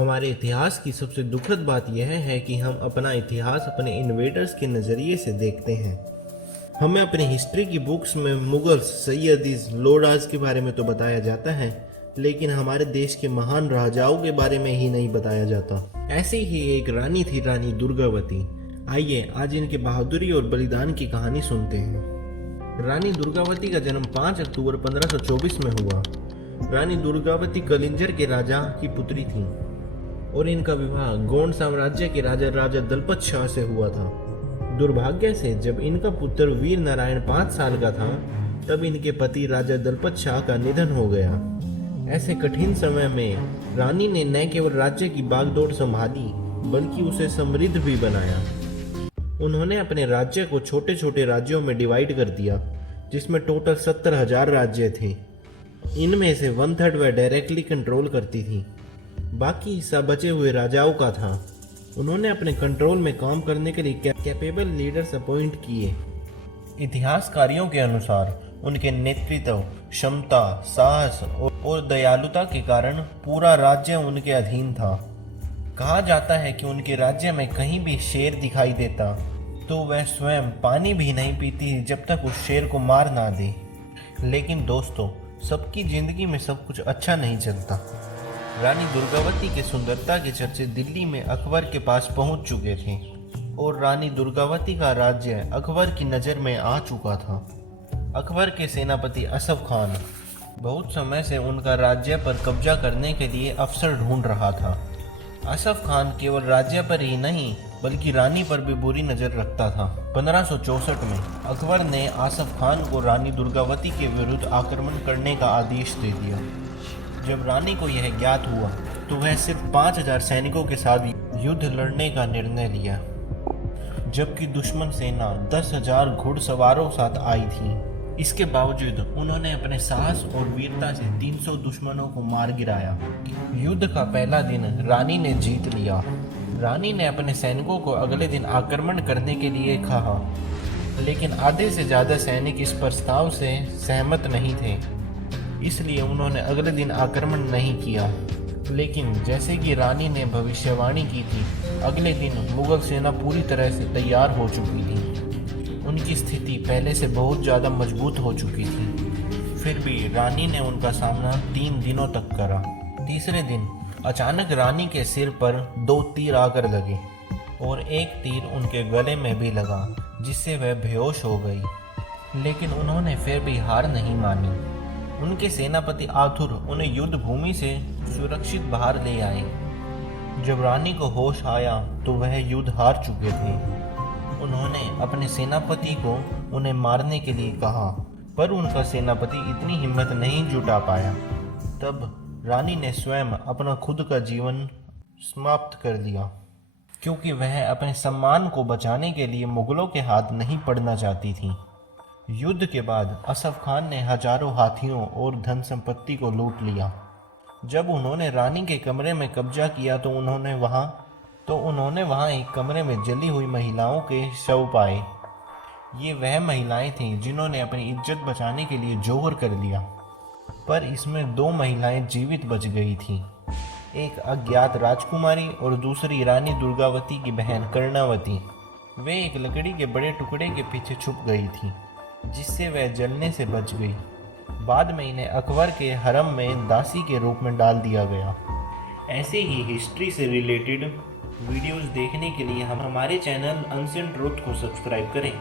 हमारे इतिहास की सबसे दुखद बात यह है कि हम अपना इतिहास अपने इन्वेडर्स के नज़रिए से देखते हैं। हमें अपनी हिस्ट्री की बुक्स में मुगल्स, सैयदीज, लोडास के बारे में तो बताया जाता है, लेकिन हमारे देश के महान राजाओं के बारे में ही नहीं बताया जाता। ऐसी ही एक रानी थी, रानी दुर्गावती। आइए आज इनके बहादुरी और बलिदान की कहानी सुनते हैं। रानी दुर्गावती का जन्म 5 अक्टूबर 1524 में हुआ। रानी दुर्गावती कलिंजर के राजा की पुत्री थी और इनका विवाह गोंड साम्राज्य के राजा दलपत शाह से हुआ था। दुर्भाग्य से जब इनका पुत्र वीर नारायण 5 साल का था, तब इनके पति राजा दलपत शाह का निधन हो गया। ऐसे कठिन समय में रानी ने न केवल राज्य की बागडोर संभाली, बल्कि उसे समृद्ध भी बनाया। उन्होंने अपने राज्य को छोटे छोटे राज्यों में डिवाइड कर दिया, जिसमें टोटल 70,000 राज्य थे। इनमें से 1/3 वह डायरेक्टली कंट्रोल करती थी, बाकी हिस्सा बचे हुए राजाओं का था। उन्होंने अपने कंट्रोल में काम करने के लिए कैपेबल लीडर्स अपॉइंट किए। इतिहासकारियों के अनुसार उनके नेतृत्व, क्षमता, साहस और दयालुता के कारण पूरा राज्य उनके अधीन था। कहा जाता है कि उनके राज्य में कहीं भी शेर दिखाई देता तो वह स्वयं पानी भी नहीं पीती जब तक उस शेर को मार ना दे। लेकिन दोस्तों, सबकी जिंदगी में सब कुछ अच्छा नहीं चलता। रानी दुर्गावती के सुंदरता के चर्चे दिल्ली में अकबर के पास पहुंच चुके थे और रानी दुर्गावती का राज्य अकबर की नज़र में आ चुका था। अकबर के सेनापति असफ खान बहुत समय से उनका राज्य पर कब्जा करने के लिए अवसर ढूंढ रहा था। असफ खान केवल राज्य पर ही नहीं बल्कि रानी पर भी बुरी नज़र रखता था। 1564 में अकबर ने आसफ खान को रानी दुर्गावती के विरुद्ध आक्रमण करने का आदेश दे दिया। जब रानी को यह ज्ञात हुआ तो वह सिर्फ 5,000 सैनिकों के साथ युद्ध लड़ने का निर्णय लिया, जबकि दुश्मन सेना 10,000 घुड़सवारों साथ आई थी। इसके बावजूद उन्होंने अपने साहस और वीरता से 300 दुश्मनों को मार गिराया। युद्ध का पहला दिन रानी ने जीत लिया। रानी ने अपने सैनिकों को अगले दिन आक्रमण करने के लिए कहा, लेकिन आधे से ज़्यादा सैनिक इस प्रस्ताव से सहमत नहीं थे, इसलिए उन्होंने अगले दिन आक्रमण नहीं किया। लेकिन जैसे कि रानी ने भविष्यवाणी की थी, अगले दिन मुगल सेना पूरी तरह से तैयार हो चुकी थी। उनकी स्थिति पहले से बहुत ज़्यादा मजबूत हो चुकी थी। फिर भी रानी ने उनका सामना 3 दिनों तक करा। तीसरे दिन अचानक रानी के सिर पर 2 तीर आकर लगे और एक तीर उनके गले में भी लगा, जिससे वह बेहोश हो गई। लेकिन उन्होंने फिर भी हार नहीं मानी। उनके सेनापति आथुर उन्हें युद्ध भूमि से सुरक्षित बाहर ले आए। जब रानी को होश आया तो वह युद्ध हार चुके थे। उन्होंने अपने सेनापति को उन्हें मारने के लिए कहा, पर उनका सेनापति इतनी हिम्मत नहीं जुटा पाया। तब रानी ने स्वयं अपना खुद का जीवन समाप्त कर दिया, क्योंकि वह अपने सम्मान को बचाने के लिए मुगलों के हाथ नहीं पड़ना चाहती थी। युद्ध के बाद असफ खान ने हजारों हाथियों और धन संपत्ति को लूट लिया। जब उन्होंने रानी के कमरे में कब्जा किया तो उन्होंने वहाँ एक कमरे में जली हुई महिलाओं के शव पाए। ये वह महिलाएं थीं जिन्होंने अपनी इज्जत बचाने के लिए जोहर कर लिया, पर इसमें 2 महिलाएं जीवित बच गई थीं। एक अज्ञात राजकुमारी और दूसरी रानी दुर्गावती की बहन कर्णावती। वे एक लकड़ी के बड़े टुकड़े के पीछे छुप गई थीं, जिससे वह जलने से बच गई। बाद में इन्हें अकबर के हरम में दासी के रूप में डाल दिया गया। ऐसे ही हिस्ट्री से रिलेटेड वीडियोस देखने के लिए हम हमारे चैनल अनसेंट ट्रुथ को सब्सक्राइब करें।